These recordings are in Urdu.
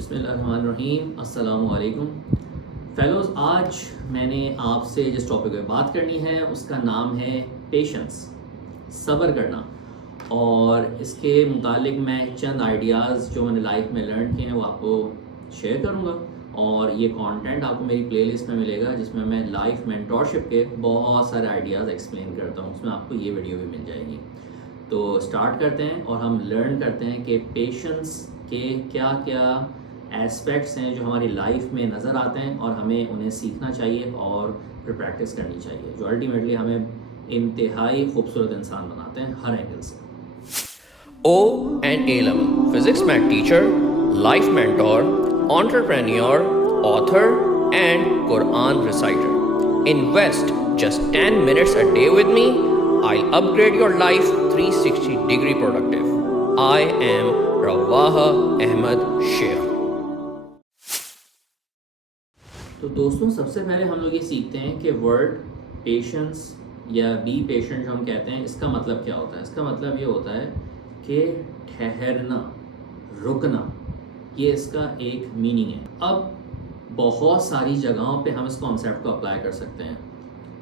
بسم اللہ الرحمن الرحیم. السلام علیکم فیلوز. آج میں نے آپ سے جس ٹاپک پہ بات کرنی ہے اس کا نام ہے پیشنس، صبر کرنا. اور اس کے متعلق میں چند آئیڈیاز جو میں نے لائف میں لرن کیے ہیں وہ آپ کو شیئر کروں گا. اور یہ کانٹینٹ آپ کو میری پلے لسٹ میں ملے گا جس میں میں لائف مینٹورشپ کے بہت سارے آئیڈیاز ایکسپلین کرتا ہوں. اس میں آپ کو یہ ویڈیو بھی مل جائے گی. تو اسٹارٹ کرتے ہیں اور ہم لرن کرتے ہیں کہ پیشنس کے کیا کیا ایسپیکٹس ہیں جو ہماری لائف میں نظر آتے ہیں اور ہمیں انہیں سیکھنا چاہیے اور پھر پریکٹس کرنی چاہیے، جو الٹیمیٹلی ہمیں انتہائی خوبصورت انسان بناتے ہیں ہر اینگل سے. O and A level physics math teacher, life mentor, entrepreneur, author and Quran reciter. Invest just 10 minutes a day with me. I'll upgrade your life 360-degree productive. I am Rawaha Ahmed Sheikh. تو دوستوں، سب سے پہلے ہم لوگ یہ سیکھتے ہیں کہ ورڈ پیشنس یا بی پیشنٹ جو ہم کہتے ہیں اس کا مطلب کیا ہوتا ہے. اس کا مطلب یہ ہوتا ہے کہ ٹھہرنا، رکنا. یہ اس کا ایک میننگ ہے. اب بہت ساری جگہوں پہ ہم اس کانسیپٹ کو اپلائی کر سکتے ہیں.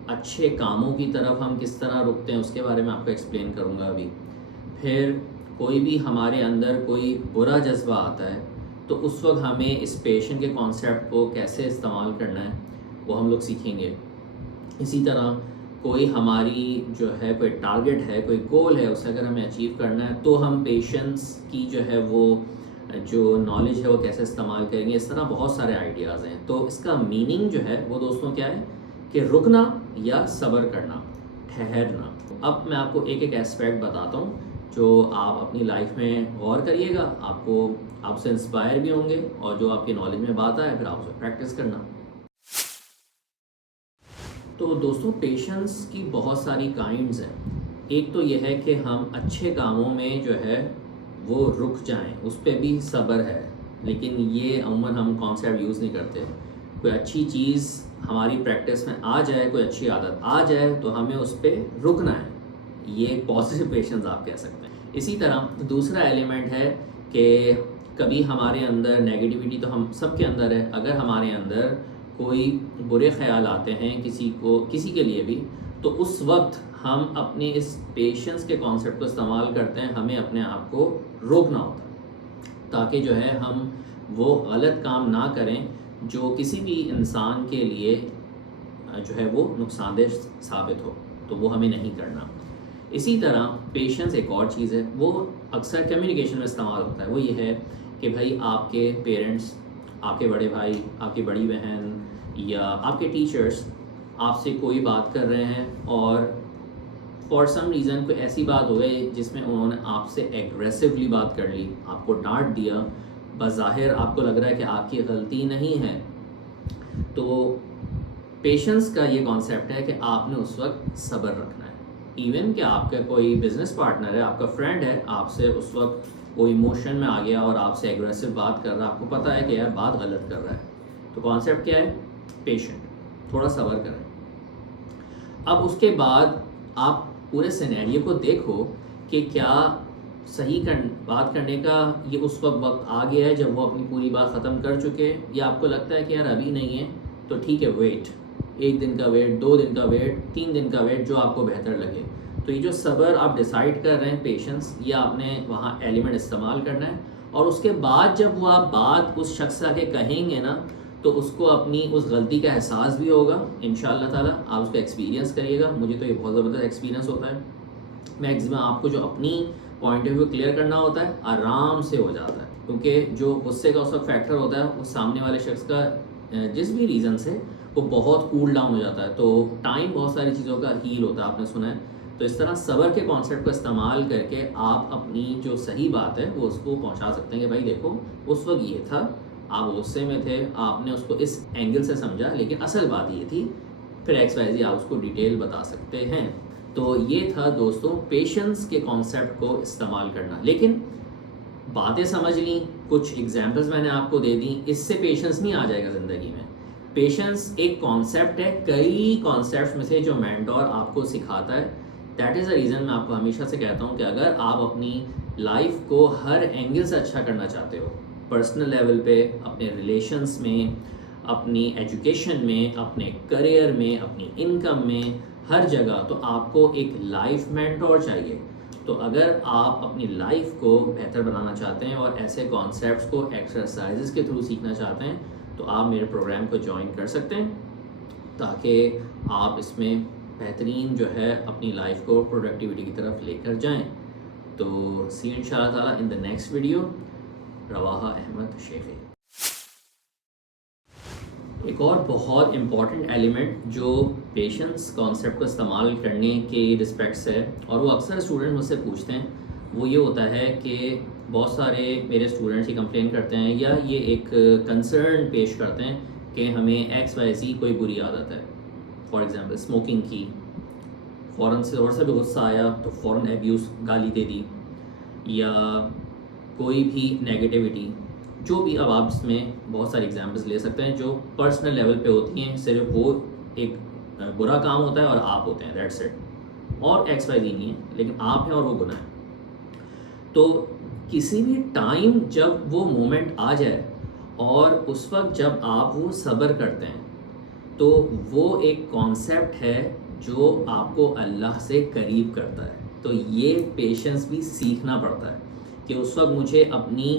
اچھے کاموں کی طرف ہم کس طرح رکتے ہیں اس کے بارے میں آپ کو ایکسپلین کروں گا ابھی. پھر کوئی بھی ہمارے اندر کوئی برا جذبہ آتا ہے تو اس وقت ہمیں اس پیشن کے کانسیپٹ کو کیسے استعمال کرنا ہے وہ ہم لوگ سیکھیں گے. اسی طرح کوئی ہماری جو ہے کوئی ٹارگٹ ہے، کوئی گول ہے، اسے اگر ہمیں اچیو کرنا ہے تو ہم پیشنس کی جو ہے وہ جو نالج ہے وہ کیسے استعمال کریں گے. اس طرح بہت سارے آئیڈیاز ہیں. تو اس کا میننگ جو ہے وہ دوستوں کیا ہے کہ رکنا یا صبر کرنا، ٹھہرنا. اب میں آپ کو ایک ایک ایسپیکٹ بتاتا ہوں جو آپ اپنی لائف میں غور کریے گا. آپ سے انسپائر بھی ہوں گے اور جو آپ کی نالج میں بات آئے پھر آپ اسے پریکٹس کرنا. تو دوستوں، پیشنس کی بہت ساری کائنڈز ہیں. ایک تو یہ ہے کہ ہم اچھے کاموں میں جو ہے وہ رک جائیں، اس پہ بھی صبر ہے. لیکن یہ عموماً ہم کانسیپٹ یوز نہیں کرتے. کوئی اچھی چیز ہماری پریکٹس میں آ جائے، کوئی اچھی عادت آ جائے تو ہمیں اس پہ رکنا ہے. یہ پازیٹیو پیشنس آپ کہہ سکتے ہیں. اسی طرح دوسرا ایلیمنٹ ہے کہ کبھی ہمارے اندر نیگیٹیوٹی تو ہم سب کے اندر ہے. اگر ہمارے اندر کوئی برے خیال آتے ہیں کسی کے لیے بھی، تو اس وقت ہم اپنے اس پیشنس کے کانسیپٹ کو استعمال کرتے ہیں. ہمیں اپنے آپ کو روکنا ہوتا ہے تاکہ جو ہے ہم وہ غلط کام نہ کریں جو کسی بھی انسان کے لیے جو ہے وہ نقصان دہ ثابت ہو. تو وہ ہمیں نہیں کرنا. اسی طرح پیشنس ایک اور چیز ہے، وہ اکثر کمیونیکیشن میں استعمال ہوتا ہے. وہ یہ ہے کہ بھائی آپ کے پیرنٹس، آپ کے بڑے بھائی، آپ کی بڑی بہن یا آپ کے ٹیچرز آپ سے کوئی بات کر رہے ہیں اور فار سم ریزن کوئی ایسی بات ہو گئی جس میں انہوں نے آپ سے ایگریسولی بات کر لی، آپ کو ڈانٹ دیا. بظاہر آپ کو لگ رہا ہے کہ آپ کی غلطی نہیں ہے. تو پیشنس کا یہ کانسیپٹ ہے کہ آپ نے اس وقت صبر رکھنا ہے. ایون کہ آپ کا کوئی بزنس پارٹنر ہے، آپ کا فرینڈ ہے، آپ سے اس وقت کوئی ایموشن میں آ گیا اور آپ سے ایگریسو بات کر رہا ہے، آپ کو پتہ ہے کہ یار بات غلط کر رہا ہے. تو کانسیپٹ کیا ہے؟ پیشنٹ، تھوڑا صبر کریں. اب اس کے بعد آپ پورے سینیریو کو دیکھو کہ کیا صحیح بات کرنے کا یہ اس وقت آ گیا ہے جب وہ اپنی پوری بات ختم کر چکے، یا آپ کو لگتا ہے کہ یار ابھی نہیں ہے. تو ٹھیک ہے، ویٹ، 1 دن کا ویٹ، 2 دن کا ویٹ، 3 دن کا ویٹ، جو آپ کو بہتر لگے. تو یہ جو صبر آپ ڈیسائیڈ کر رہے ہیں، پیشنس، یہ آپ نے وہاں ایلیمنٹ استعمال کرنا ہے. اور اس کے بعد جب وہ آپ بات اس شخص سے آ کے کہیں گے نا تو اس کو اپنی اس غلطی کا احساس بھی ہوگا. انشاءاللہ تعالیٰ آپ اس کو ایکسپیرینس کریے گا. مجھے تو یہ بہت زبردست ایکسپیرینس ہوتا ہے. میکسیمم آپ کو جو اپنی پوائنٹ آف ویو کلیئر کرنا ہوتا ہے آرام سے ہو جاتا ہے، کیونکہ جو غصے کا اس وقت فیکٹر ہوتا ہے وہ سامنے والے شخص کا جس بھی ریزن سے وہ بہت کول ڈاؤن ہو جاتا ہے. تو ٹائم بہت ساری چیزوں کا ہیل ہوتا ہے، آپ نے سنا ہے. تو اس طرح صبر کے کانسیپٹ کو استعمال کر کے آپ اپنی جو صحیح بات ہے وہ اس کو پہنچا سکتے ہیں کہ بھائی دیکھو اس وقت یہ تھا، آپ غصے میں تھے، آپ نے اس کو اس اینگل سے سمجھا، لیکن اصل بات یہ تھی. پھر ایکس وائی زی آپ اس کو ڈیٹیل بتا سکتے ہیں. تو یہ تھا دوستوں پیشنس کے کانسیپٹ کو استعمال کرنا. لیکن باتیں سمجھ لیں، کچھ ایگزامپلس میں نے آپ کو دے دیں، اس سے پیشنس نہیں آ جائے گا زندگی میں. پیشنس ایک کانسیپٹ ہے کئی کانسیپٹس میں سے جو مینٹور آپ کو سکھاتا ہے. دیٹ از دا ریزن میں آپ کو ہمیشہ سے کہتا ہوں کہ اگر آپ اپنی لائف کو ہر اینگل سے اچھا کرنا چاہتے ہو پرسنل لیول پہ، اپنے ریلیشنس میں، اپنی ایجوکیشن میں، اپنے کریئر میں، اپنی انکم میں، ہر جگہ. تو آپ کو ایک لائف مینٹور چاہیے. تو اگر آپ اپنی لائف کو بہتر بنانا چاہتے ہیں اور ایسے کانسیپٹس کو ایکسرسائزز کے تھرو سیکھنا چاہتے ہیں تو آپ میرے پروگرام کو جوائن کر سکتے ہیں تاکہ آپ اس میں بہترین جو ہے اپنی لائف کو پروڈکٹیوٹی کی طرف لے کر جائیں. تو سی ان شاء اللہ تعالیٰ ان دا نیکسٹ ویڈیو. رواحہ احمد شیخی. ایک اور بہت امپورٹنٹ ایلیمنٹ جو پیشنس کانسیپٹ کو استعمال کرنے کے رسپیکٹس ہے اور وہ اکثر اسٹوڈنٹ مجھ سے پوچھتے ہیں وہ یہ ہوتا ہے کہ بہت سارے میرے اسٹوڈنٹس یہ کمپلین کرتے ہیں یا یہ ایک کنسرن پیش کرتے ہیں کہ ہمیں ایکس وائی زی کوئی بری عادت ہے. فار ایگزامپل اسموکنگ کی، فوراً سے اور سے بھی غصہ آیا تو فوراً ایبیوز گالی دے دی، یا کوئی بھی نیگیٹیوٹی جو بھی. اب آپ اس میں بہت ساری ایگزامپلس لے سکتے ہیں جو پرسنل لیول پہ ہوتی ہیں. صرف وہ ایک برا کام ہوتا ہے اور آپ ہوتے ہیں، دیٹس اٹ. اور ایکس وائی زی نہیں ہے لیکن آپ ہیں اور وہ گناہ ہے. تو کسی بھی ٹائم جب وہ مومنٹ آ جائے اور اس وقت جب آپ وہ صبر کرتے ہیں تو وہ ایک کانسیپٹ ہے جو آپ کو اللہ سے قریب کرتا ہے. تو یہ پیشنس بھی سیکھنا پڑتا ہے کہ اس وقت مجھے اپنی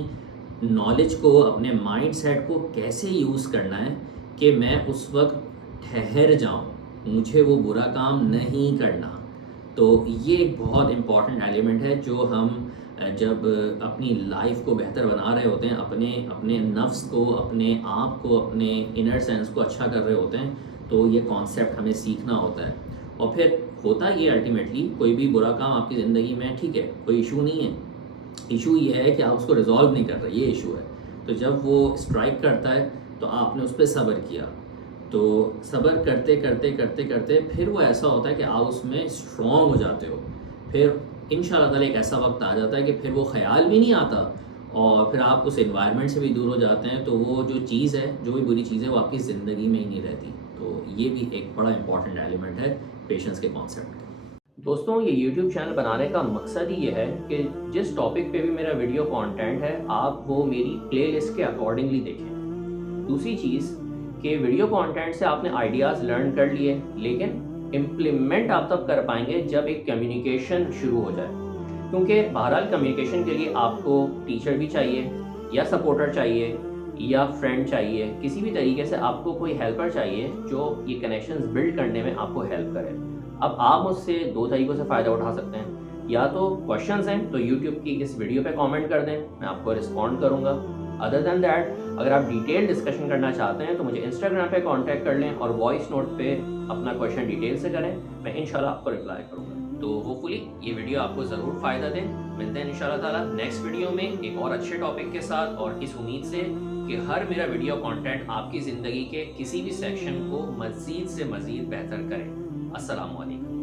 نالج کو، اپنے مائنڈ سیٹ کو کیسے یوز کرنا ہے کہ میں اس وقت ٹھہر جاؤں، مجھے وہ برا کام نہیں کرنا. تو یہ ایک بہت امپورٹنٹ ایلیمنٹ ہے جو ہم جب اپنی لائف کو بہتر بنا رہے ہوتے ہیں، اپنے نفس کو، اپنے آپ کو، اپنے انر سینس کو اچھا کر رہے ہوتے ہیں تو یہ کانسیپٹ ہمیں سیکھنا ہوتا ہے. اور پھر ہوتا یہ الٹیمیٹلی کوئی بھی برا کام آپ کی زندگی میں ٹھیک ہے کوئی ایشو نہیں ہے، ایشو یہ ہے کہ آپ اس کو ریزالو نہیں کر رہے، یہ ایشو ہے. تو جب وہ اسٹرائک کرتا ہے تو آپ نے اس پہ صبر کیا، تو صبر کرتے کرتے کرتے کرتے پھر وہ ایسا ہوتا ہے کہ آپ اس میں اسٹرانگ ہو جاتے ہو. پھر ان شاء اللہ تعالیٰ ایک ایسا وقت آ جاتا ہے کہ پھر وہ خیال بھی نہیں آتا اور پھر آپ اس انوائرمنٹ سے بھی دور ہو جاتے ہیں. تو وہ جو چیز ہے، جو بھی بری چیز ہے، وہ آپ کی زندگی میں ہی نہیں رہتی. تو یہ بھی ایک بڑا امپورٹنٹ ایلیمنٹ ہے پیشنس کے کانسیپٹ کا. دوستوں، یہ یوٹیوب چینل بنانے کا مقصد ہی یہ ہے کہ جس ٹاپک پہ بھی میرا ویڈیو کانٹینٹ ہے آپ وہ میری پلے لسٹ کے اکارڈنگلی دیکھیں. دوسری چیز کہ ویڈیو کانٹینٹ سے آپ نے آئیڈیاز لرن کر لیے لیکن امپلیمنٹ آپ تب کر پائیں گے جب ایک کمیونیکیشن شروع ہو جائے. کیونکہ بہرحال کمیونیکیشن کے لیے آپ کو ٹیچر بھی چاہیے یا سپورٹر چاہیے یا فرینڈ چاہیے، کسی بھی طریقے سے آپ کو کوئی ہیلپر چاہیے جو یہ کنیکشنز بلڈ کرنے میں آپ کو ہیلپ کرے. اب آپ مجھ سے دو طریقوں سے فائدہ اٹھا سکتے ہیں. یا تو کوشچنز ہیں تو یوٹیوب کی اس ویڈیو پہ کامنٹ کر دیں، میں آپ کو رسپونڈ کروں گا. ادر دین دیٹ اگر آپ ڈیٹیل ڈسکشن کرنا چاہتے ہیں تو مجھے انسٹاگرام پہ کانٹیکٹ کر لیں اور وائس نوٹ پہ اپنا کویشچن ڈیٹیل سے کریں، میں انشاءاللہ آپ کو رپلائی کروں گا. تو ہوپ فلی یہ ویڈیو آپ کو ضرور فائدہ دے. ملتے ہیں انشاءاللہ تعالیٰ نیکسٹ ویڈیو میں ایک اور اچھے ٹاپک کے ساتھ، اور اس امید سے کہ ہر میرا ویڈیو کانٹینٹ آپ کی زندگی کے کسی بھی سیکشن کو مزید سے مزید بہتر کرے. السلام علیکم.